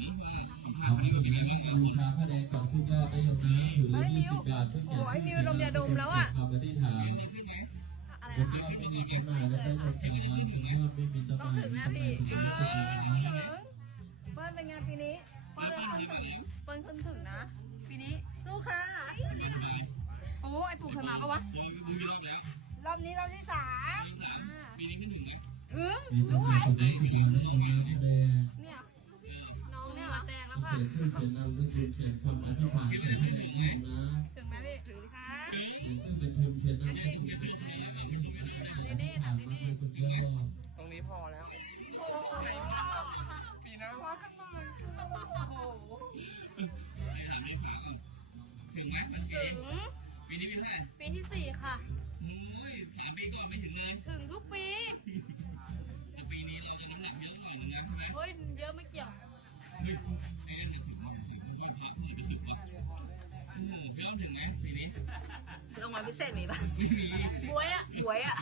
บ้างครับบูชาพระแดงก่อนขึ้นยอดได้ยังนี้ถือเฮ้ยมิยี่วสิบบาทเพื่อโอ้ยมิวดมยาดมแล้วอะทำปฏิฐานดีขึ้นไหมอะไรยกนะยอดไม่มีจำหน่ายและใช้ลงจากมาถึงยอดไม่มีจำหต้อน่างยถึงนะพี่ถึงเอยี่สิบอบาทถึงเปิ้ลเป็นไงปีนี้เปิ้ลเป็นคนถึงเปิ้ลคนถึงนะ ปีนี้สู้ค่ะสบายสบายโอ้ไอปู่เคยมาปะวะโอ้ยมึงกี่รอบแล้วรอบนี้รอบที่สามรอบสามปีนี้ขึ้นถึงไหมถึงมีจำหน่ายของที่ดีและยั ขียนชื่อเขียนนามสกุลเขียนคำอธิษฐานสีพระแดงให้นะถึงไหมพี่ถึงค่ะเขียนชื่อเป็นพิมพ์เขียนนามสกุลเขียนอธิษฐานมาด้วยคุณแก้วตรงนี้พอแล้วปีนะว่าข้างนอกโอ้โหไปหาไม่ฝาก่อนถึงไหมมันเอถึงงปีนี้ปีเท่าไหร่ปีที่สี่ค่ะโอ้ยสามปีก่อนไม่ถึงเลยถึงทุกปีแต่ปีนี้เราจะน้ำหนักเยอะหน่อยนึงนะใช่ไหมเฮ้ยเยอะไม่เกี่ยว ต้องถึงไหมปีนี้รางวัลพิเศษมีปะไม่มี บวยอะบวยอะ